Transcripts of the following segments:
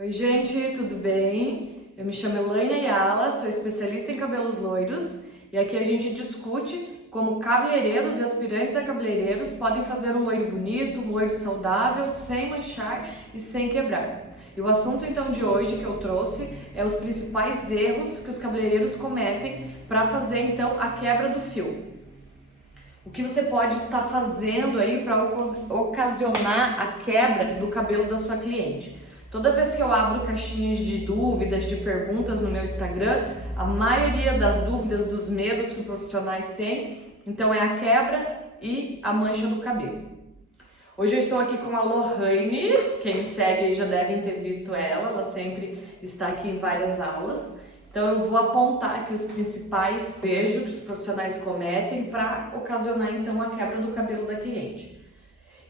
Oi gente, tudo bem? Eu me chamo Elaine Ayala, sou especialista em cabelos loiros e aqui a gente discute como cabeleireiros e aspirantes a cabeleireiros podem fazer um loiro bonito, um loiro saudável, sem manchar e sem quebrar. E o assunto então de hoje que eu trouxe é os principais erros que os cabeleireiros cometem para fazer então a quebra do fio. O que você pode estar fazendo aí para ocasionar a quebra do cabelo da sua cliente? Toda vez que eu abro caixinhas de dúvidas, de perguntas no meu Instagram, a maioria das dúvidas, dos medos que os profissionais têm, então é a quebra e a mancha do cabelo. Hoje eu estou aqui com a Lohane, quem me segue aí já devem ter visto ela sempre está aqui em várias aulas. Então eu vou apontar aqui os principais erros que os profissionais cometem para ocasionar então a quebra do cabelo da cliente.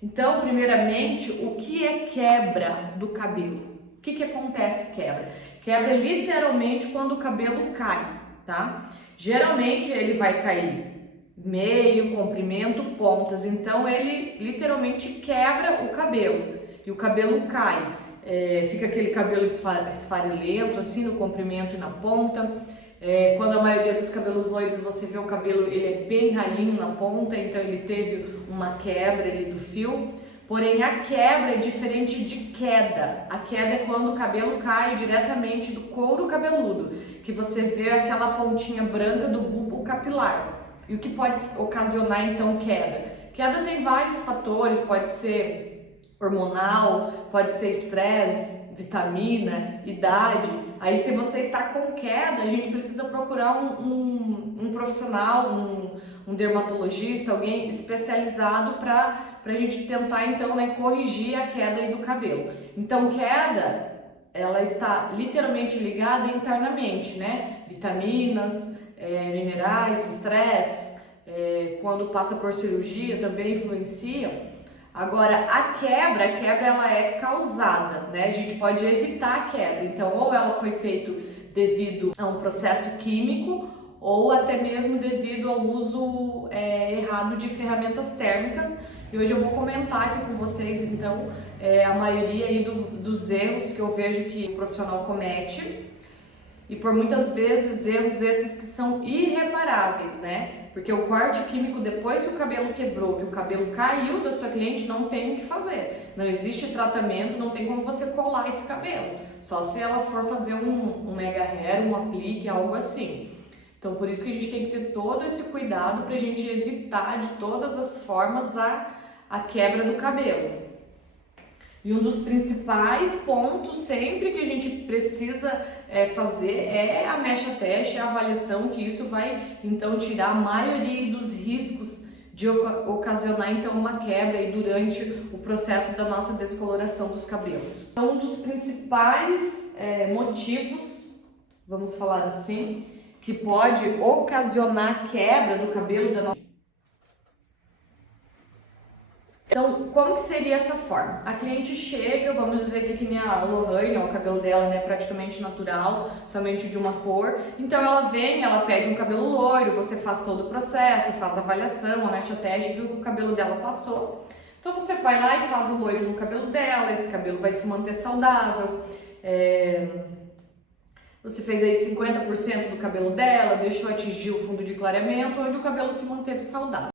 Então, primeiramente, o que é quebra do cabelo? O que acontece quebra? Quebra é literalmente quando o cabelo cai, tá? Geralmente ele vai cair meio, comprimento, pontas, então ele literalmente quebra o cabelo e o cabelo cai. Fica aquele cabelo esfarelento assim no comprimento e na ponta. Quando a maioria dos cabelos loiros você vê o cabelo, ele é bem ralinho na ponta, então ele teve uma quebra ali do fio. Porém a quebra é diferente de queda. A queda é quando o cabelo cai diretamente do couro cabeludo, que você vê aquela pontinha branca do bulbo capilar. E o que pode ocasionar então queda? Queda tem vários fatores, pode ser hormonal, pode ser estresse, vitamina, idade. Aí se você está com queda, a gente precisa procurar um profissional, um dermatologista, alguém especializado para a gente tentar então, né, corrigir a queda aí do cabelo. Então queda, ela está literalmente ligada internamente, né? Vitaminas, minerais, estresse, quando passa por cirurgia também influencia. Agora, a quebra ela é causada, né? A gente pode evitar a quebra. Então, ou ela foi feita devido a um processo químico, ou até mesmo devido ao uso errado de ferramentas térmicas. E hoje eu vou comentar aqui com vocês, então, a maioria aí dos erros que eu vejo que o profissional comete. E por muitas vezes erros esses que são irreparáveis, né? Porque o corte químico, depois que o cabelo quebrou, que o cabelo caiu da sua cliente, não tem o que fazer. Não existe tratamento, não tem como você colar esse cabelo. Só se ela for fazer um mega hair, um aplique, algo assim. Então por isso que a gente tem que ter todo esse cuidado para a gente evitar de todas as formas a quebra do cabelo. E um dos principais pontos sempre que a gente precisa fazer é a mecha teste, a avaliação, que isso vai então tirar a maioria dos riscos de ocasionar então uma quebra aí durante o processo da nossa descoloração dos cabelos. Então um dos principais motivos, vamos falar assim, que pode ocasionar a quebra do cabelo da nossa... Então, como que seria essa forma? A cliente chega, vamos dizer que nem a Lohane, o cabelo dela é praticamente natural, somente de uma cor. Então ela vem, ela pede um cabelo loiro, você faz todo o processo, faz a avaliação, a mecha teste, viu que o cabelo dela passou. Então você vai lá e faz o loiro no cabelo dela, esse cabelo vai se manter saudável. Você fez aí 50% do cabelo dela, deixou atingir o fundo de clareamento, onde o cabelo se manteve saudável.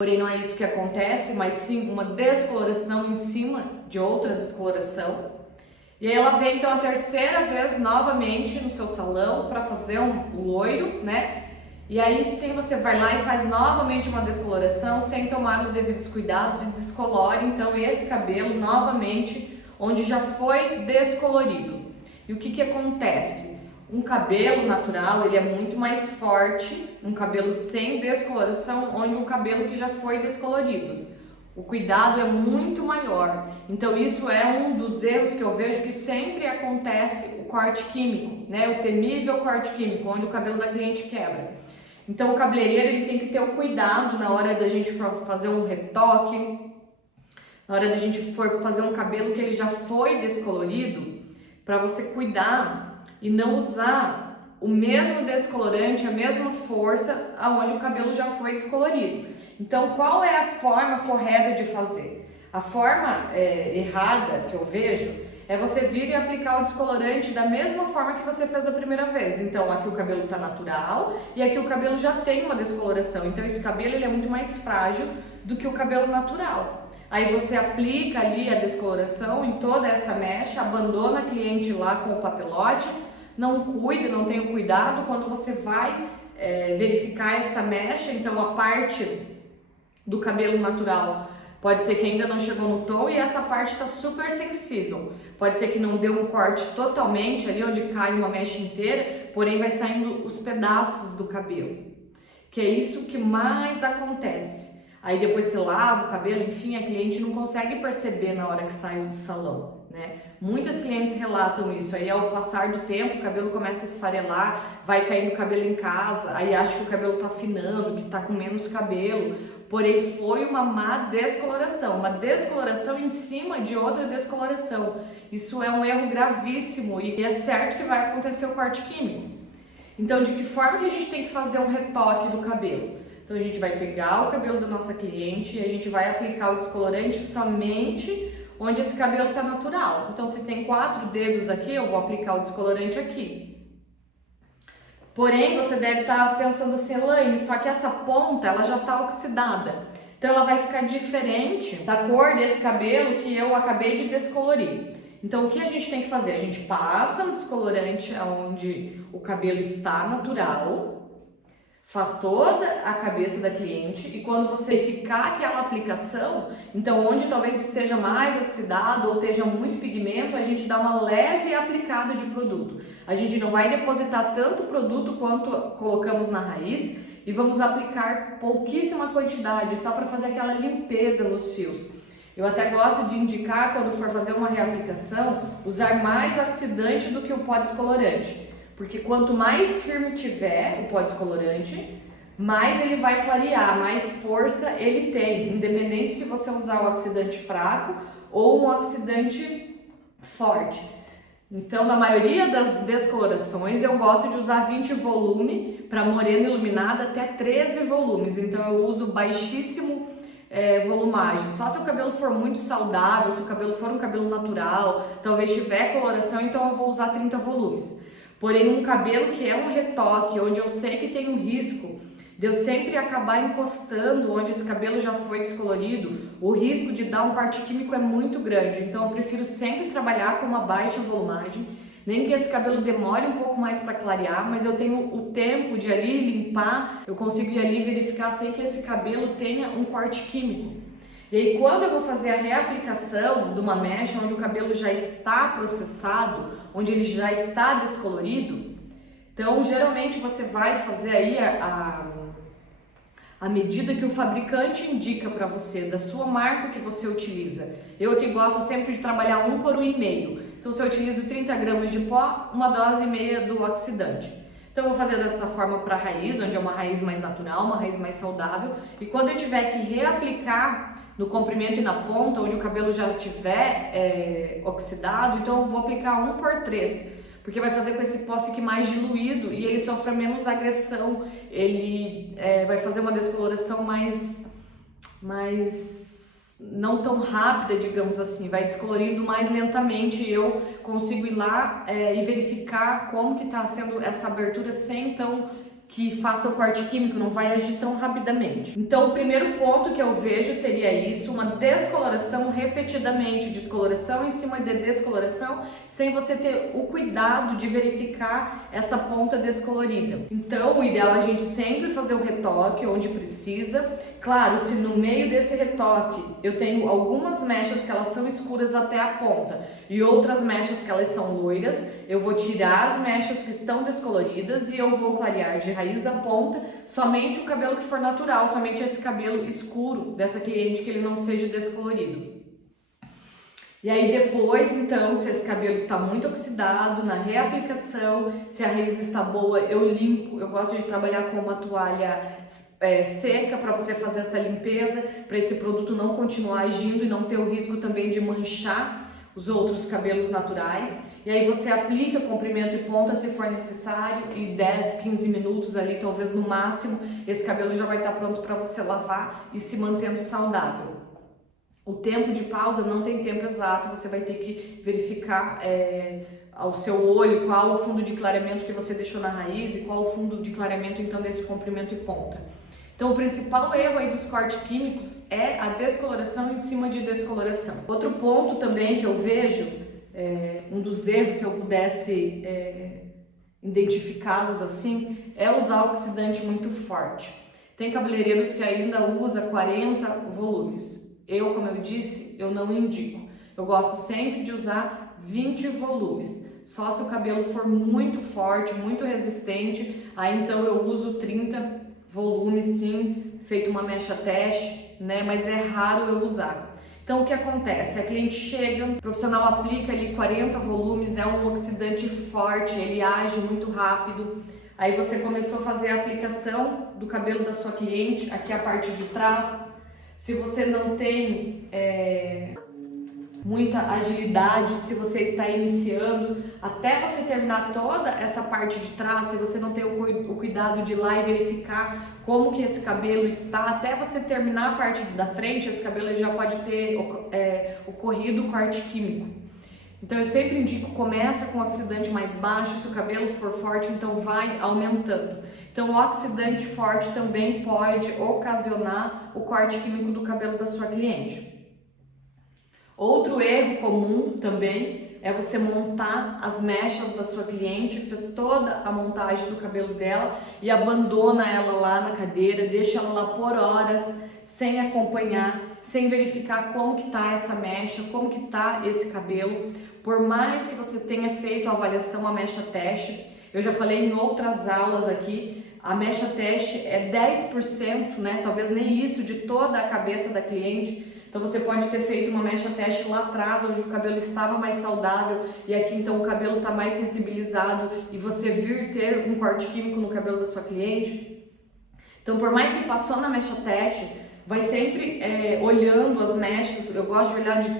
Porém, não é isso que acontece, mas sim uma descoloração em cima de outra descoloração. E aí ela vem então a terceira vez novamente no seu salão para fazer um loiro, né? E aí sim você vai lá e faz novamente uma descoloração sem tomar os devidos cuidados e descolore então esse cabelo novamente onde já foi descolorido. E o que acontece? Um cabelo natural, ele é muito mais forte, um cabelo sem descoloração, onde um cabelo que já foi descolorido. O cuidado é muito maior. Então isso é um dos erros que eu vejo que sempre acontece o corte químico, né? O temível corte químico, onde o cabelo da cliente quebra. Então o cabeleireiro ele tem que ter o cuidado na hora da gente for fazer um retoque, na hora da gente for fazer um cabelo que ele já foi descolorido, para você cuidar e não usar o mesmo descolorante, a mesma força aonde o cabelo já foi descolorido. Então qual é a forma correta de fazer? A forma errada que eu vejo é você vir e aplicar o descolorante da mesma forma que você fez a primeira vez. Então aqui o cabelo está natural e aqui o cabelo já tem uma descoloração. Então esse cabelo ele é muito mais frágil do que o cabelo natural. Aí você aplica ali a descoloração em toda essa mecha, abandona a cliente lá com o papelote, não cuida, não tem o cuidado quando você vai verificar essa mecha. Então a parte do cabelo natural pode ser que ainda não chegou no tom e essa parte está super sensível. Pode ser que não deu um corte totalmente ali onde cai uma mecha inteira, porém vai saindo os pedaços do cabelo, que é isso que mais acontece. Aí depois você lava o cabelo, enfim, a cliente não consegue perceber na hora que saiu do salão, né? Muitas clientes relatam isso, aí ao passar do tempo o cabelo começa a esfarelar, vai caindo o cabelo em casa, aí acha que o cabelo tá afinando, que tá com menos cabelo, porém foi uma má descoloração, uma descoloração em cima de outra descoloração. Isso é um erro gravíssimo e é certo que vai acontecer o corte químico. Então de que forma que a gente tem que fazer um retoque do cabelo? Então a gente vai pegar o cabelo da nossa cliente e a gente vai aplicar o descolorante somente onde esse cabelo está natural. Então se tem 4 dedos aqui, eu vou aplicar o descolorante aqui. Porém, você deve estar pensando assim, Elaine, só que essa ponta ela já está oxidada. Então ela vai ficar diferente da cor desse cabelo que eu acabei de descolorir. Então o que a gente tem que fazer? A gente passa o descolorante onde o cabelo está natural, faz toda a cabeça da cliente e quando você verificar aquela aplicação, então onde talvez esteja mais oxidado ou esteja muito pigmento, a gente dá uma leve aplicada de produto. A gente não vai depositar tanto produto quanto colocamos na raiz e vamos aplicar pouquíssima quantidade, só para fazer aquela limpeza nos fios. Eu até gosto de indicar, quando for fazer uma reaplicação, usar mais oxidante do que o pó descolorante. Porque quanto mais firme tiver o pó descolorante, mais ele vai clarear, mais força ele tem, independente se você usar um oxidante fraco ou um oxidante forte. Então, na maioria das descolorações, eu gosto de usar 20 volume para morena iluminada até 13 volumes. Então, eu uso baixíssimo volumagem. Só se o cabelo for muito saudável, se o cabelo for um cabelo natural, talvez tiver coloração, então eu vou usar 30 volumes. Porém, um cabelo que é um retoque, onde eu sei que tem um risco de eu sempre acabar encostando onde esse cabelo já foi descolorido, o risco de dar um corte químico é muito grande. Então eu prefiro sempre trabalhar com uma baixa volumagem, nem que esse cabelo demore um pouco mais para clarear, mas eu tenho o tempo de ali limpar, eu consigo ir ali verificar sem que esse cabelo tenha um corte químico. E aí quando eu vou fazer a reaplicação de uma mecha onde o cabelo já está processado, onde ele já está descolorido, então geralmente você vai fazer aí a medida que o fabricante indica para você, da sua marca que você utiliza. Eu aqui gosto sempre de trabalhar 1 por 1,5. Então se eu utilizo 30 gramas de pó, 1 dose e meia do oxidante. Então eu vou fazer dessa forma para a raiz, onde é uma raiz mais natural, uma raiz mais saudável. E quando eu tiver que reaplicar no comprimento e na ponta, onde o cabelo já estiver oxidado, então eu vou aplicar 1 por 3, porque vai fazer com que esse pó fique mais diluído e ele sofra menos agressão, ele vai fazer uma descoloração mais não tão rápida, digamos assim, vai descolorindo mais lentamente e eu consigo ir lá e verificar como que está sendo essa abertura sem que faça o corte químico, não vai agir tão rapidamente. Então o primeiro ponto que eu vejo seria isso, uma descoloração repetidamente, descoloração em cima de descoloração, sem você ter o cuidado de verificar essa ponta descolorida. Então o ideal é a gente sempre fazer o retoque onde precisa. Claro, se no meio desse retoque eu tenho algumas mechas que elas são escuras até a ponta e outras mechas que elas são loiras, eu vou tirar as mechas que estão descoloridas e eu vou clarear de raiz a ponta somente o cabelo que for natural, somente esse cabelo escuro dessa cliente que ele não seja descolorido. E aí depois, então, se esse cabelo está muito oxidado, na reaplicação, se a raiz está boa, eu limpo. Eu gosto de trabalhar com uma toalha seca para você fazer essa limpeza, para esse produto não continuar agindo e não ter o risco também de manchar os outros cabelos naturais. E aí você aplica comprimento e ponta se for necessário, e 10, 15 minutos ali, talvez no máximo, esse cabelo já vai estar pronto para você lavar e se mantendo saudável. O tempo de pausa não tem tempo exato, você vai ter que verificar ao seu olho qual o fundo de clareamento que você deixou na raiz e qual o fundo de clareamento então desse comprimento e ponta. Então o principal erro aí dos cortes químicos é a descoloração em cima de descoloração. Outro ponto também que eu vejo, um dos erros, se eu pudesse identificá-los assim, é usar oxidante muito forte. Tem cabeleireiros que ainda usam 40 volumes. Eu, como eu disse, eu não indico. Eu gosto sempre de usar 20 volumes. Só se o cabelo for muito forte, muito resistente, aí então eu uso 30 volumes sim, feito uma mecha teste, né? Mas é raro eu usar. Então o que acontece? A cliente chega, o profissional aplica ali 40 volumes, é um oxidante forte, ele age muito rápido. Aí você começou a fazer a aplicação do cabelo da sua cliente, aqui a parte de trás. Se você não tem muita agilidade, se você está iniciando, até você terminar toda essa parte de trás, se você não tem o cuidado de ir lá e verificar como que esse cabelo está, até você terminar a parte da frente, esse cabelo já pode ter ocorrido o corte químico. Então eu sempre indico, começa com oxidante mais baixo, se o cabelo for forte, então vai aumentando. Então o oxidante forte também pode ocasionar o corte químico do cabelo da sua cliente. Outro erro comum também é você montar as mechas da sua cliente, fez toda a montagem do cabelo dela e abandona ela lá na cadeira, deixa ela lá por horas sem acompanhar, sem verificar como que tá essa mecha, como que tá esse cabelo. Por mais que você tenha feito a avaliação, a mecha teste, eu já falei em outras aulas aqui, a mecha teste é 10%, né? Talvez nem isso, de toda a cabeça da cliente. Então você pode ter feito uma mecha teste lá atrás, onde o cabelo estava mais saudável, e aqui então o cabelo está mais sensibilizado, e você vir ter um corte químico no cabelo da sua cliente. Então por mais que passou na mecha teste, vai sempre olhando as mechas. Eu gosto de olhar de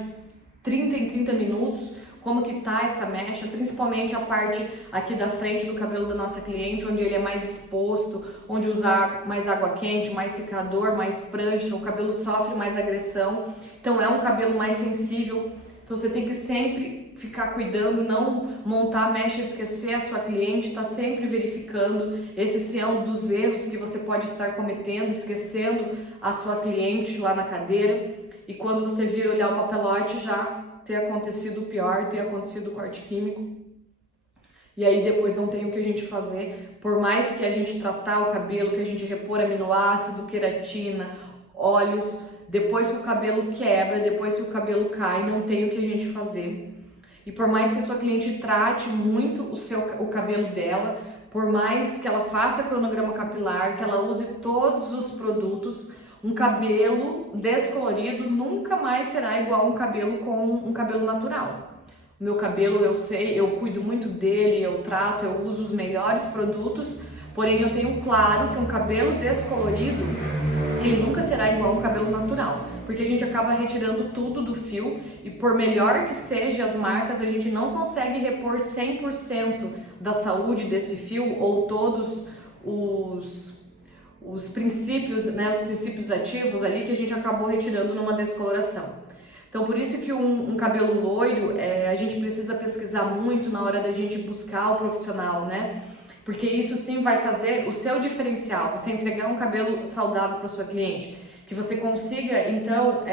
30 em 30 minutos como que tá essa mecha, principalmente a parte aqui da frente do cabelo da nossa cliente, onde ele é mais exposto, onde usa mais água quente, mais secador, mais prancha, o cabelo sofre mais agressão, então é um cabelo mais sensível. Então você tem que sempre ficar cuidando, não montar a mecha e esquecer a sua cliente, tá sempre verificando. Esse é um dos erros que você pode estar cometendo, esquecendo a sua cliente lá na cadeira, e quando você vir olhar o papelote já ter acontecido o pior, ter acontecido o corte químico, e aí depois não tem o que a gente fazer. Por mais que a gente tratar o cabelo, que a gente repor aminoácido, queratina, óleos, depois que o cabelo quebra, depois que o cabelo cai, não tem o que a gente fazer. E por mais que a sua cliente trate muito o cabelo dela, por mais que ela faça cronograma capilar, que ela use todos os produtos, um cabelo descolorido nunca mais será igual um cabelo com um cabelo natural. O meu cabelo, eu sei, eu cuido muito dele, eu trato, eu uso os melhores produtos, porém eu tenho claro que um cabelo descolorido, ele nunca será igual um cabelo natural, porque a gente acaba retirando tudo do fio, e por melhor que sejam as marcas, a gente não consegue repor 100% da saúde desse fio, ou todos os princípios, né, os princípios ativos ali que a gente acabou retirando numa descoloração. Então por isso que um cabelo loiro, a gente precisa pesquisar muito na hora da gente buscar o profissional, né? Porque isso sim vai fazer o seu diferencial, você entregar um cabelo saudável para sua cliente, que você consiga então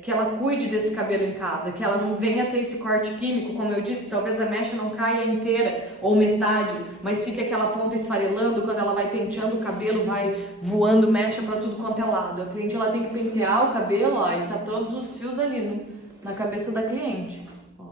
que ela cuide desse cabelo em casa, que ela não venha ter esse corte químico, como eu disse, talvez a mecha não caia inteira ou metade, mas fique aquela ponta esfarelando, quando ela vai penteando o cabelo, vai voando mecha para tudo quanto é lado. A cliente ela tem que pentear o cabelo, ó, e tá todos os fios ali na cabeça da cliente. Ó,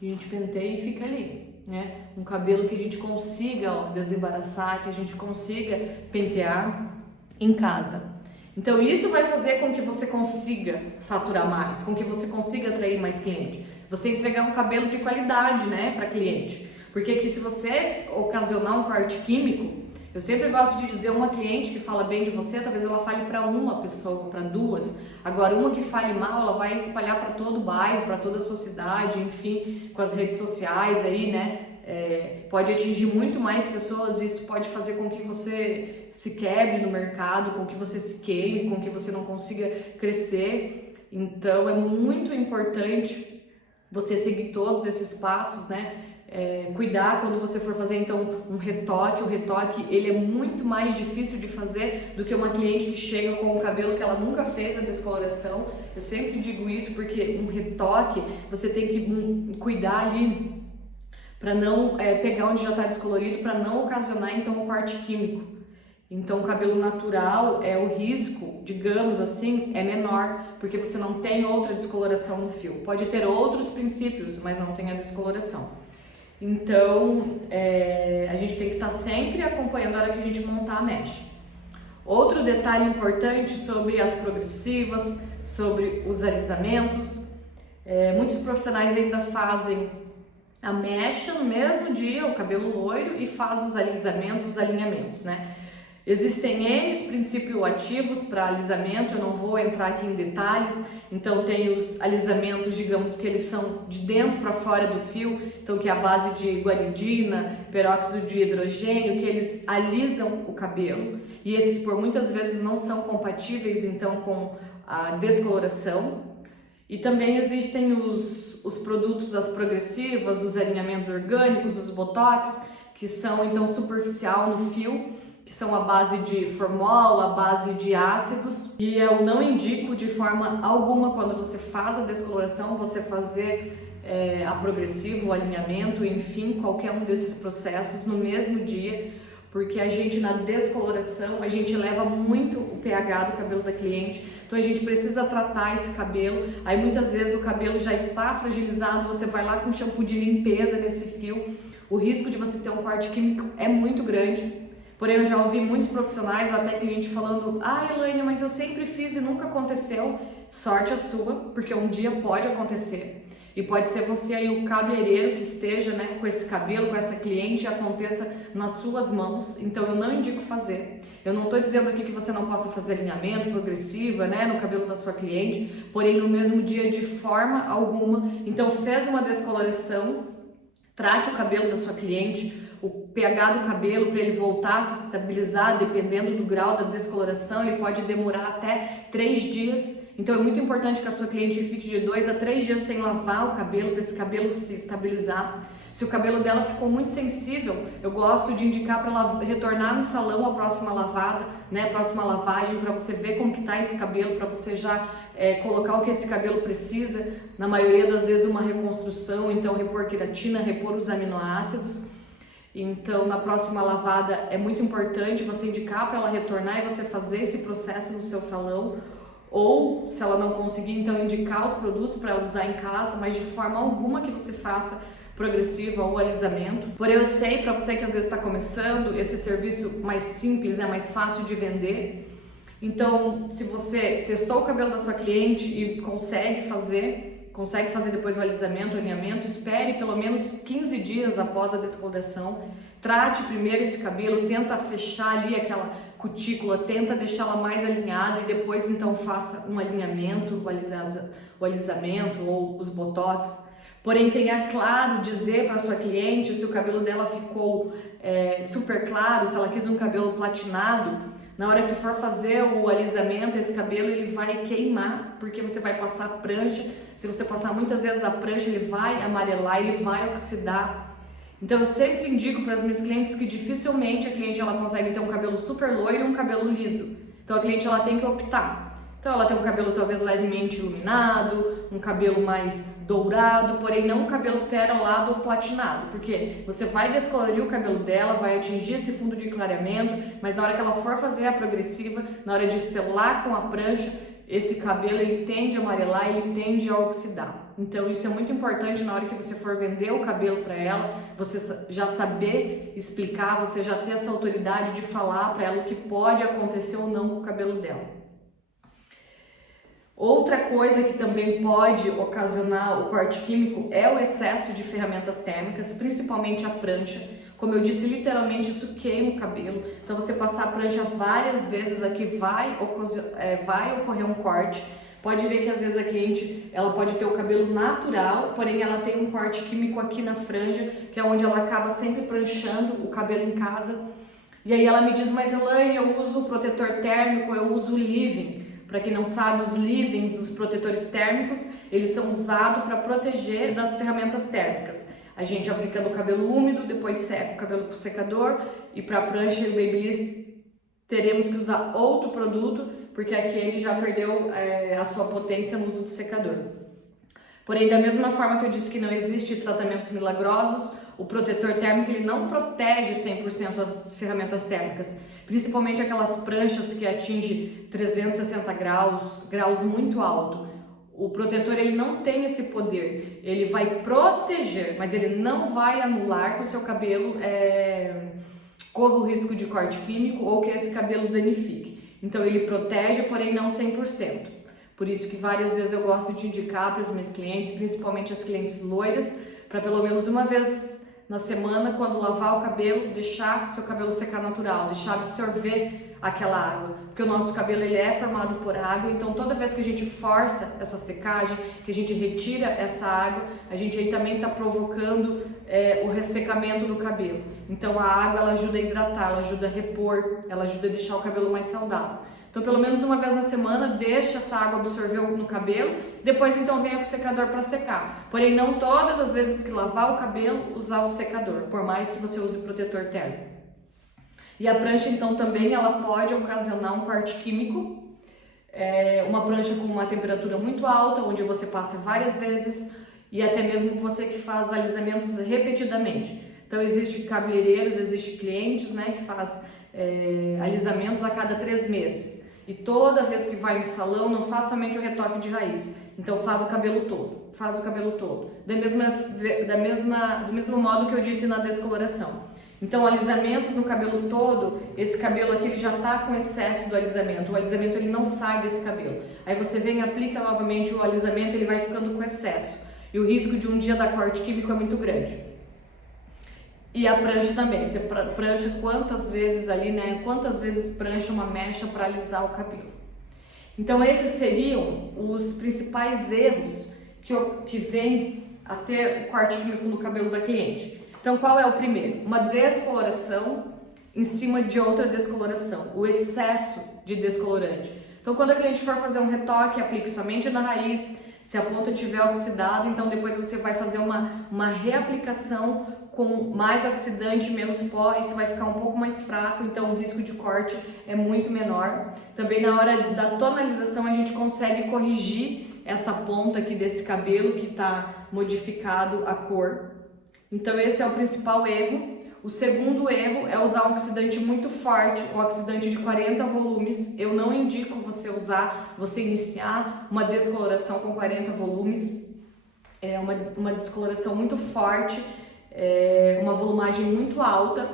a gente penteia e fica ali, né? Um cabelo que a gente consiga desembaraçar, que a gente consiga pentear em casa. Então isso vai fazer com que você consiga faturar mais, com que você consiga atrair mais cliente. Você entregar um cabelo de qualidade, né, para cliente. Porque aqui, se você ocasionar um corte químico, eu sempre gosto de dizer, uma cliente que fala bem de você, talvez ela fale para uma pessoa, para duas. Agora, uma que fale mal, ela vai espalhar para todo o bairro, para toda a sua cidade, enfim, com as redes sociais aí, né? Pode atingir muito mais pessoas, e isso pode fazer com que você se quebre no mercado, com que você se queime, com que você não consiga crescer. Então, é muito importante você seguir todos esses passos, né? Cuidar quando você for fazer então um retoque. O retoque, ele é muito mais difícil de fazer do que uma cliente que chega com o cabelo que ela nunca fez a descoloração. Eu sempre digo isso porque um retoque você tem que cuidar ali para não pegar onde já está descolorido, para não ocasionar então um corte químico. Então o cabelo natural, o risco, digamos assim, é menor, porque você não tem outra descoloração no fio. Pode ter outros princípios, mas não tem a descoloração. Então, a gente tem que estar sempre acompanhando a hora que a gente montar a mecha. Outro detalhe importante sobre as progressivas, sobre os alisamentos, muitos profissionais ainda fazem a mecha no mesmo dia, o cabelo loiro, e faz os alisamentos, os alinhamentos, né? Existem N princípios ativos para alisamento, eu não vou entrar aqui em detalhes. Então tem os alisamentos, digamos que eles são de dentro para fora do fio, então que é a base de guaridina, peróxido de hidrogênio, que eles alisam o cabelo. E esses por muitas vezes não são compatíveis então com a descoloração. E também existem os produtos, as progressivas, os alinhamentos orgânicos, os botox, que são então superficial no fio, que são a base de formol, a base de ácidos. E eu não indico de forma alguma, quando você faz a descoloração, você fazer a progressiva, o alinhamento, enfim, qualquer um desses processos no mesmo dia, porque a gente na descoloração, a gente eleva muito o pH do cabelo da cliente, então a gente precisa tratar esse cabelo. Aí muitas vezes o cabelo já está fragilizado, você vai lá com shampoo de limpeza nesse fio, o risco de você ter um corte químico é muito grande. Porém, eu já ouvi muitos profissionais ou até cliente falando: Elaine, mas eu sempre fiz e nunca aconteceu. Sorte a sua, porque um dia pode acontecer. E pode ser você aí o cabeleireiro que esteja, né, com esse cabelo, com essa cliente, e aconteça nas suas mãos. Então eu não indico fazer. Eu não estou dizendo aqui que você não possa fazer alinhamento progressiva, né, no cabelo da sua cliente, porém no mesmo dia de forma alguma. Então fez uma descoloração, trate o cabelo da sua cliente, o pH do cabelo, para ele voltar a se estabilizar, dependendo do grau da descoloração, ele pode demorar até 3 dias. Então é muito importante que a sua cliente fique de 2 a 3 dias sem lavar o cabelo, para esse cabelo se estabilizar. Se o cabelo dela ficou muito sensível, eu gosto de indicar para ela retornar no salão a próxima lavada, né, a próxima lavagem, para você ver como que tá esse cabelo, para você já colocar o que esse cabelo precisa. Na maioria das vezes uma reconstrução, então repor queratina, repor os aminoácidos. Então na próxima lavada é muito importante você indicar para ela retornar e você fazer esse processo no seu salão. Ou, se ela não conseguir, então indicar os produtos para ela usar em casa, mas de forma alguma que você faça progressiva ou alisamento. Porém, eu sei, para você que às vezes está começando, esse serviço mais simples, é mais fácil de vender. Então, se você testou o cabelo da sua cliente e consegue fazer depois o alisamento, o alinhamento, espere pelo menos 15 dias após a descoloração. Trate primeiro esse cabelo, tenta fechar ali aquela cutícula, tenta deixá-la mais alinhada e depois então faça um alinhamento, o alisamento ou os botox. Porém, tenha claro dizer para sua cliente se o cabelo dela ficou super claro, se ela quis um cabelo platinado. Na hora que for fazer o alisamento, esse cabelo ele vai queimar, porque você vai passar a prancha. Se você passar muitas vezes a prancha, ele vai amarelar, ele vai oxidar. Então eu sempre indico para as minhas clientes que dificilmente a cliente ela consegue ter um cabelo super loiro e um cabelo liso. Então a cliente ela tem que optar. Então ela tem um cabelo talvez levemente iluminado, um cabelo mais dourado, porém não um cabelo perolado ou platinado, porque você vai descolorir o cabelo dela, vai atingir esse fundo de clareamento, mas na hora que ela for fazer a progressiva, na hora de selar com a prancha, esse cabelo ele tende a amarelar, ele tende a oxidar. Então isso é muito importante na hora que você for vender o cabelo para ela, você já saber explicar, você já ter essa autoridade de falar para ela o que pode acontecer ou não com o cabelo dela. Outra coisa que também pode ocasionar o corte químico é o excesso de ferramentas térmicas, principalmente a prancha. Como eu disse, literalmente isso queima o cabelo. Então você passar a prancha várias vezes aqui vai ocorrer um corte. Pode ver que às vezes a cliente ela pode ter o cabelo natural, porém ela tem um corte químico aqui na franja, que é onde ela acaba sempre pranchando o cabelo em casa. E aí ela me diz, mas Elaine, eu uso protetor térmico, eu uso o leave-in. Para quem não sabe, os leave-ins, os protetores térmicos, eles são usados para proteger das ferramentas térmicas. A gente aplica no cabelo úmido, depois seca o cabelo com o secador, e para a prancha e o babyliss teremos que usar outro produto, porque aquele já perdeu a sua potência no uso do secador. Porém, da mesma forma que eu disse que não existe tratamentos milagrosos, o protetor térmico ele não protege 100% das ferramentas térmicas, principalmente aquelas pranchas que atingem 360 graus muito alto. O protetor ele não tem esse poder, ele vai proteger, mas ele não vai anular que o seu cabelo corra o risco de corte químico ou que esse cabelo danifique. Então ele protege, porém não 100%. Por isso que várias vezes eu gosto de indicar para as minhas clientes, principalmente as clientes loiras, para pelo menos uma vez na semana, quando lavar o cabelo, deixar seu cabelo secar natural, deixar absorver aquela água, porque o nosso cabelo ele é formado por água, então toda vez que a gente força essa secagem, que a gente retira essa água, a gente aí também está provocando o ressecamento do cabelo. Então a água ela ajuda a hidratar, ela ajuda a repor, ela ajuda a deixar o cabelo mais saudável. Então pelo menos uma vez na semana deixa essa água absorver no cabelo, depois então venha com o secador para secar. Porém não todas as vezes que lavar o cabelo usar o secador, por mais que você use protetor térmico. E a prancha então também ela pode ocasionar um corte químico, uma prancha com uma temperatura muito alta, onde você passa várias vezes e até mesmo você que faz alisamentos repetidamente. Então existe cabeleireiros, existe clientes, né, que faz alisamentos a cada 3 meses. E toda vez que vai no salão, não faz somente o retoque de raiz. Então faz o cabelo todo, do mesmo modo que eu disse na descoloração. Então alisamentos no cabelo todo, esse cabelo aqui ele já está com excesso do alisamento. O alisamento ele não sai desse cabelo. Aí você vem e aplica novamente o alisamento, ele vai ficando com excesso. E o risco de um dia dar corte químico é muito grande. E a prancha também, você prancha quantas vezes ali, né? Quantas vezes prancha uma mecha para alisar o cabelo. Então esses seriam os principais erros que vêm a ter o corte químico no cabelo da cliente. Então qual é o primeiro? Uma descoloração em cima de outra descoloração, o excesso de descolorante. Então quando a cliente for fazer um retoque, aplique somente na raiz. Se a ponta estiver oxidada, então depois você vai fazer uma reaplicação com mais oxidante, menos pó, isso vai ficar um pouco mais fraco, então o risco de corte é muito menor. Também na hora da tonalização a gente consegue corrigir essa ponta aqui desse cabelo que está modificado a cor. Então esse é o principal erro. O segundo erro é usar um oxidante muito forte, um oxidante de 40 volumes. Eu não indico você iniciar uma descoloração com 40 volumes. É uma descoloração muito forte, uma volumagem muito alta.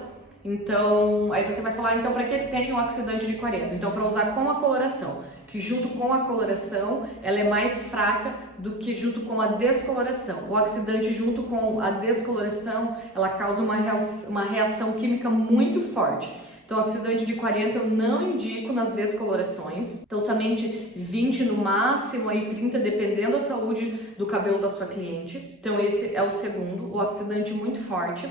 Então, aí você vai falar, então para que tem um oxidante de 40? Então para usar com a coloração, que junto com a coloração ela é mais fraca do que junto com a descoloração. O oxidante junto com a descoloração, ela causa uma reação química muito forte. Então, oxidante de 40 eu não indico nas descolorações. Então, somente 20 no máximo, aí 30, dependendo da saúde do cabelo da sua cliente. Então, esse é o segundo, o oxidante muito forte.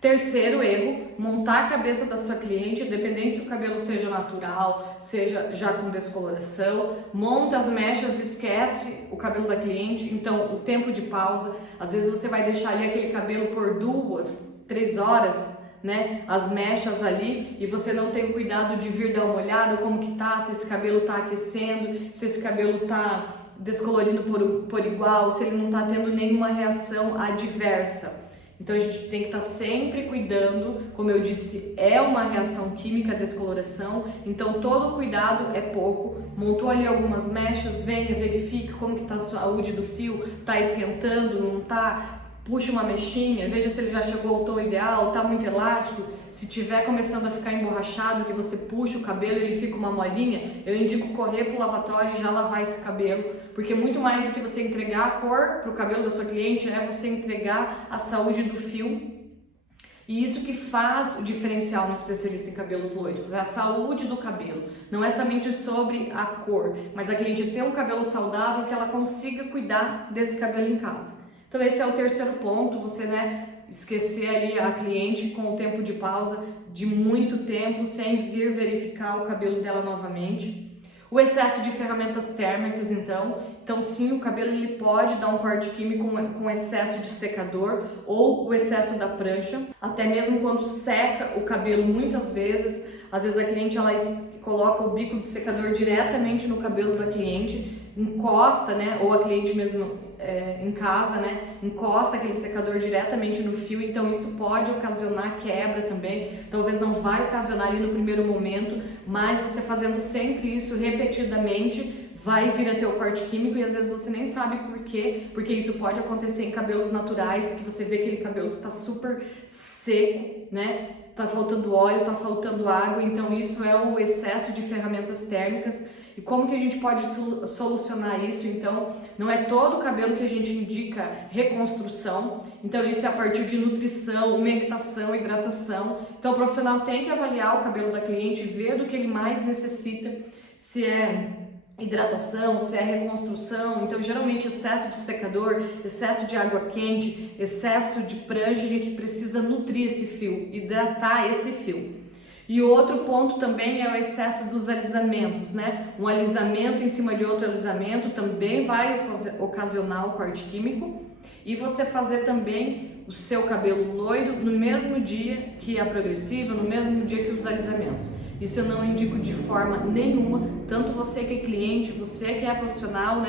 Terceiro erro, montar a cabeça da sua cliente, independente se o cabelo seja natural, seja já com descoloração, monta as mechas, esquece o cabelo da cliente, então o tempo de pausa, às vezes você vai deixar ali aquele cabelo por 2, 3 horas, né, as mechas ali, e você não tem cuidado de vir dar uma olhada como que tá, se esse cabelo tá aquecendo, se esse cabelo tá descolorindo por igual, se ele não tá tendo nenhuma reação adversa. Então a gente tem que estar sempre cuidando, como eu disse, é uma reação química a descoloração, então todo cuidado é pouco. Montou ali algumas mechas, venha, verifique como que está a saúde do fio, está esquentando, não está, puxa uma mechinha, veja se ele já chegou ao tom ideal, tá muito elástico. Se tiver começando a ficar emborrachado, que você puxa o cabelo e ele fica uma molinha, eu indico correr pro lavatório e já lavar esse cabelo, porque muito mais do que você entregar a cor pro cabelo da sua cliente é você entregar a saúde do fio. E isso que faz o diferencial no especialista em cabelos loiros, é a saúde do cabelo. Não é somente sobre a cor, mas a cliente ter um cabelo saudável, que ela consiga cuidar desse cabelo em casa. Então esse é o terceiro ponto, você esquecer ali a cliente com o tempo de pausa de muito tempo, sem vir verificar o cabelo dela novamente. O excesso de ferramentas térmicas, então sim, o cabelo ele pode dar um corte químico com excesso de secador ou o excesso da prancha, até mesmo quando seca o cabelo muitas vezes, às vezes a cliente ela coloca o bico do secador diretamente no cabelo da cliente, encosta, ou a cliente mesmo em casa, encosta aquele secador diretamente no fio, então isso pode ocasionar quebra também, talvez não vai ocasionar ali no primeiro momento, mas você fazendo sempre isso repetidamente, vai vir a ter o corte químico e às vezes você nem sabe por quê, porque isso pode acontecer em cabelos naturais, que você vê que aquele cabelo está super seco, tá faltando óleo, tá faltando água, então isso é o excesso de ferramentas térmicas. E como que a gente pode solucionar isso? Então, não é todo o cabelo que a gente indica reconstrução, então isso é a partir de nutrição, umectação, hidratação. Então o profissional tem que avaliar o cabelo da cliente, ver do que ele mais necessita, se é hidratação, se é reconstrução. Então geralmente excesso de secador, excesso de água quente, excesso de prancha, a gente precisa nutrir esse fio, hidratar esse fio. E outro ponto também é o excesso dos alisamentos, Um alisamento em cima de outro alisamento também vai ocasionar o corte químico. E você fazer também o seu cabelo loiro no mesmo dia que a progressiva, no mesmo dia que os alisamentos. Isso eu não indico de forma nenhuma, tanto você que é cliente, você que é profissional,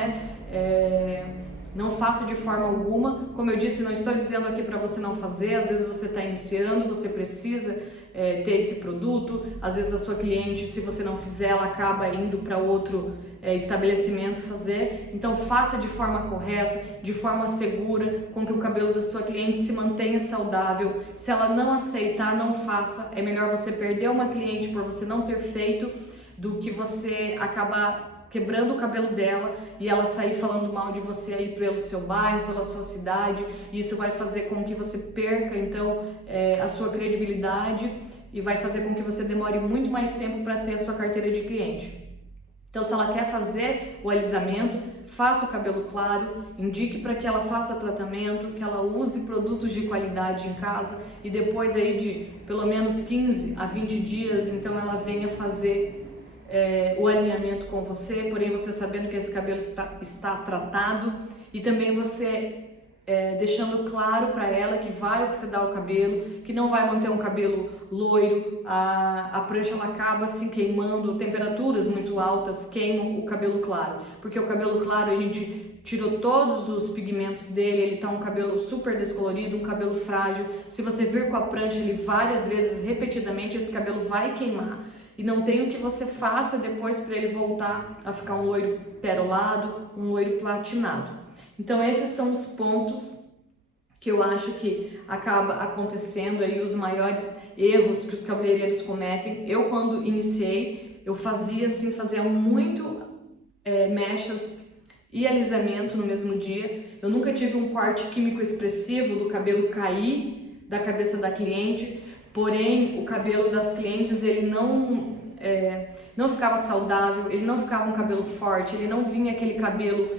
não faça de forma alguma. Como eu disse, não estou dizendo aqui para você não fazer, às vezes você está iniciando, você precisa ter esse produto, às vezes a sua cliente, se você não fizer, ela acaba indo para outro estabelecimento fazer. Então faça de forma correta, de forma segura, com que o cabelo da sua cliente se mantenha saudável. Se ela não aceitar, não faça. É melhor você perder uma cliente por você não ter feito, do que você acabar quebrando o cabelo dela e ela sair falando mal de você aí pelo seu bairro, pela sua cidade. E isso vai fazer com que você perca então a sua credibilidade e vai fazer com que você demore muito mais tempo para ter a sua carteira de cliente. Então, se ela quer fazer o alisamento, faça o cabelo claro, indique para que ela faça tratamento, que ela use produtos de qualidade em casa e depois aí de pelo menos 15 a 20 dias, então ela venha fazer o alinhamento com você, porém você sabendo que esse cabelo está tratado, e também você deixando claro para ela que vai oxidar o cabelo, que não vai manter um cabelo loiro, a prancha ela acaba se queimando, temperaturas muito altas queimam o cabelo claro, porque o cabelo claro a gente tirou todos os pigmentos dele, ele tá um cabelo super descolorido, um cabelo frágil. Se você vir com a prancha ele várias vezes, repetidamente, esse cabelo vai queimar. E não tem o que você faça depois para ele voltar a ficar um loiro perolado, um loiro platinado. Então esses são os pontos que eu acho que acaba acontecendo aí, os maiores erros que os cabeleireiros cometem. Eu quando iniciei, eu fazia muito mechas e alisamento no mesmo dia. Eu nunca tive um corte químico expressivo do cabelo cair da cabeça da cliente. Porém, o cabelo das clientes, ele não ficava saudável, ele não ficava um cabelo forte, ele não vinha aquele cabelo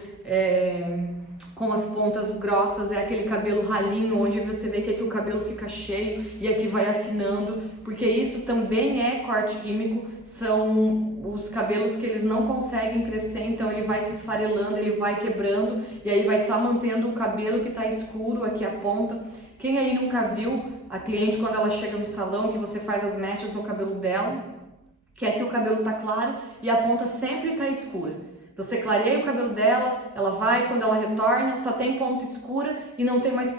com as pontas grossas, é aquele cabelo ralinho, onde você vê que aqui o cabelo fica cheio e aqui vai afinando, porque isso também é corte químico, são os cabelos que eles não conseguem crescer, então ele vai se esfarelando, ele vai quebrando, e aí vai só mantendo o cabelo que está escuro aqui a ponta. Quem aí nunca viu a cliente quando ela chega no salão, que você faz as mechas no cabelo dela, que aqui o cabelo tá claro e a ponta sempre tá escura. Você clareia o cabelo dela, ela vai, quando ela retorna, só tem ponta escura e não tem mais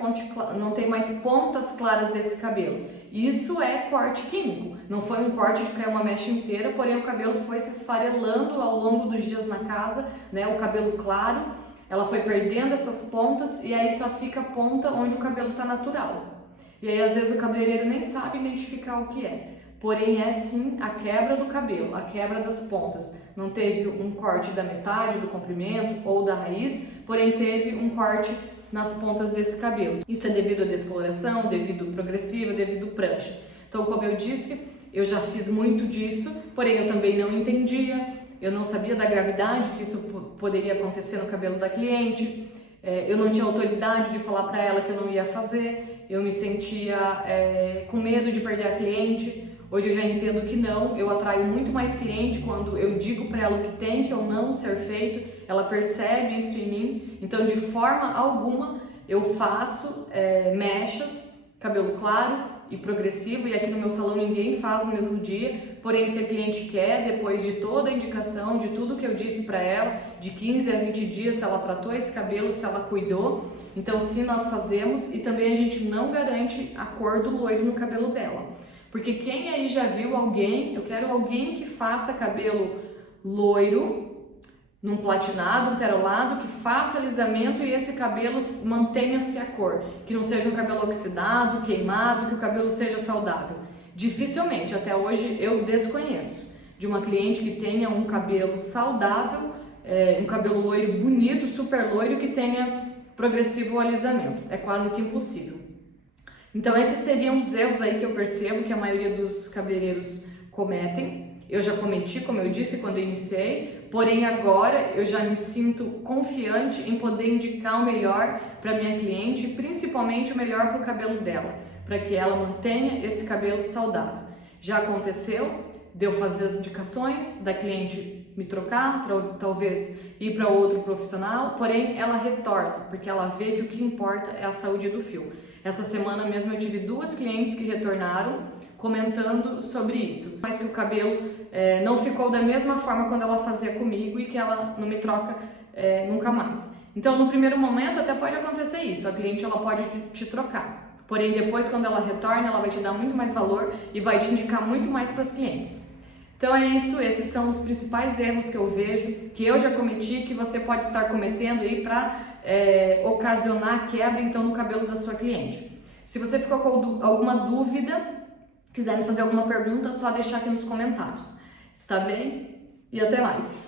pontas claras desse cabelo. Isso é corte químico. Não foi um corte de cair uma mecha inteira, porém o cabelo foi se esfarelando ao longo dos dias na casa, o cabelo claro. ela foi perdendo essas pontas e aí só fica a ponta onde o cabelo está natural. E aí às vezes o cabeleireiro nem sabe identificar o que é. Porém é sim a quebra do cabelo, a quebra das pontas. Não teve um corte da metade do comprimento ou da raiz, porém teve um corte nas pontas desse cabelo. Isso é devido à descoloração, devido ao progressivo, devido ao prancha. Então, como eu disse, eu já fiz muito disso, porém eu também não entendia, eu não sabia da gravidade que isso poderia acontecer no cabelo da cliente, eu não tinha autoridade de falar para ela que eu não ia fazer, eu me sentia com medo de perder a cliente. Hoje eu já entendo que não, eu atraio muito mais cliente quando eu digo para ela o que tem que ou não ser feito, ela percebe isso em mim, então de forma alguma eu faço mechas, cabelo claro e progressivo, e aqui no meu salão ninguém faz no mesmo dia, porém se a cliente quer, depois de toda a indicação, de tudo que eu disse para ela, de 15 a 20 dias, se ela tratou esse cabelo, se ela cuidou, então sim, nós fazemos, e também a gente não garante a cor do loiro no cabelo dela, porque quem aí já viu alguém, eu quero alguém que faça cabelo loiro, num platinado, um perolado, que faça alisamento e esse cabelo mantenha-se a cor, que não seja um cabelo oxidado, queimado, que o cabelo seja saudável. Dificilmente, até hoje eu desconheço de uma cliente que tenha um cabelo saudável, um cabelo loiro bonito, super loiro, que tenha progressivo alisamento. É quase que impossível. Então esses seriam os erros aí que eu percebo que a maioria dos cabeleireiros cometem. Eu já cometi, como eu disse, quando eu iniciei, porém agora eu já me sinto confiante em poder indicar o melhor para minha cliente, principalmente o melhor para o cabelo dela, para que ela mantenha esse cabelo saudável. Já aconteceu de eu fazer as indicações, da cliente me trocar, talvez ir para outro profissional, porém ela retorna, porque ela vê que o que importa é a saúde do fio. Essa semana mesmo eu tive 2 clientes que retornaram comentando sobre isso, mas que o cabelo não ficou da mesma forma quando ela fazia comigo e que ela não me troca nunca mais. Então no primeiro momento até pode acontecer isso, a cliente ela pode te trocar, porém depois quando ela retorna ela vai te dar muito mais valor e vai te indicar muito mais para as clientes. Então é isso, esses são os principais erros que eu vejo, que eu já cometi, que você pode estar cometendo aí para ocasionar quebra então no cabelo da sua cliente. Se você ficou com alguma dúvida, quiser me fazer alguma pergunta, é só deixar aqui nos comentários. Está bem? E até mais!